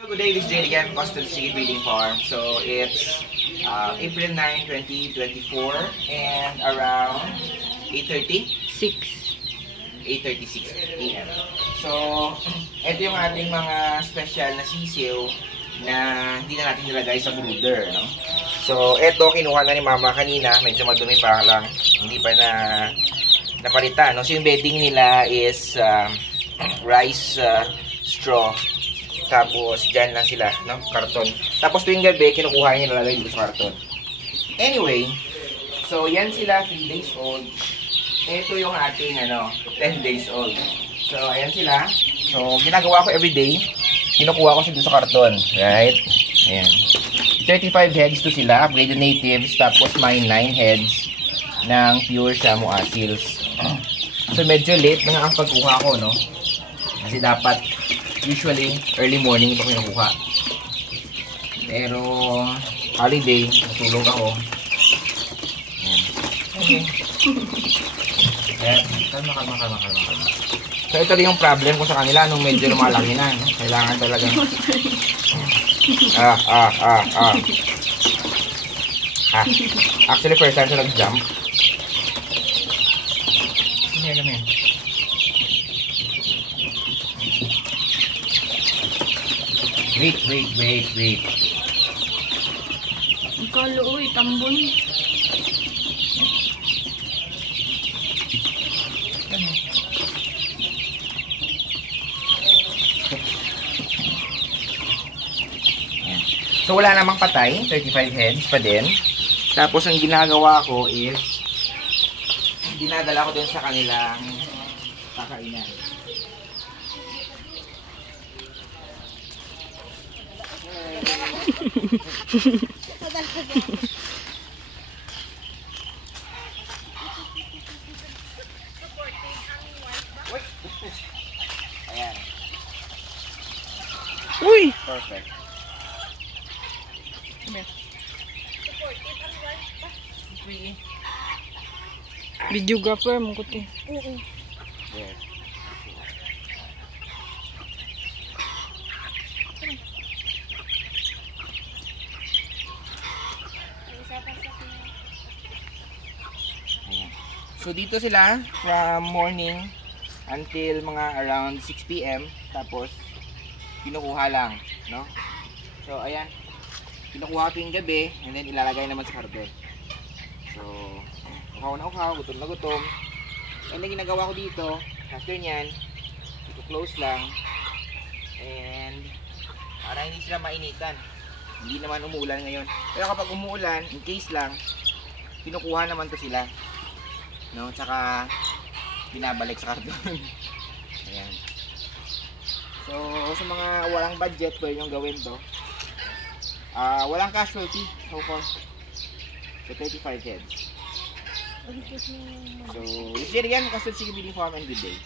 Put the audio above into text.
Good day, this is Jay again, Custom Chicken Breeding Farm. So it's April 9, 2024 and around 8:36 p.m. So ito yung ating mga special na sisiw na hindi na natin nilagay sa brooder, no? So ito kinuha na ni Mama kanina, medyo madumi pa lang, hindi pa na napalitan, no? So yung bedding nila is rice straw. Tapos, dyan lang sila, no? Karton. Tapos, tuwing gabi, kinukuha niya nalalagay dito sa karton. Anyway, so, yan sila, 3 days old. Ito yung ating, 10 days old. So, ayan sila. So, ginagawa ko everyday. Kinukuha ko sila sa karton. Right? Ayan. 35 heads to sila, upgraded natives. Tapos, may 9 heads ng pure Shamu Asils. So, medyo late na nga ang pagkuha ko, no? Kasi dapat usually, early morning ito kinukuha. Pero, holiday, natulog ako. Ayan. Okay. Kalma. So, ito rin yung problem ko sa kanila nung medyo lumalaki na. No? Kailangan talaga. Actually, first time ko nag-jump. Come here. Wait. Ang kaluoy, tambon. So, wala namang patay. 35 heads pa din. Tapos, ang ginagawa ko is dinadala ko dun sa kanilang kakainan. Ayan. Uy! Perfect. Videographer mo ko te. Yes. So dito sila from morning until mga around 6 PM, tapos kinukuha lang, no? So ayan, kinukuha tuwing gabi and then ilalagay naman sa karton. So uhaw na uhaw, gutom na gutom. And then ginagawa ko dito, after nyan, i-close lang and para hindi sila mainitan. Hindi naman umuulan ngayon. Pero kapag umuulan, in case lang, kinukuha naman to sila, no? Tsaka binabalik sa karton. Ayan. So sa mga walang budget, pwede nyo gawin to. Walang casualty so far. So 35 heads. So, this is again, Custom Chicken Breeding Farm, and good day.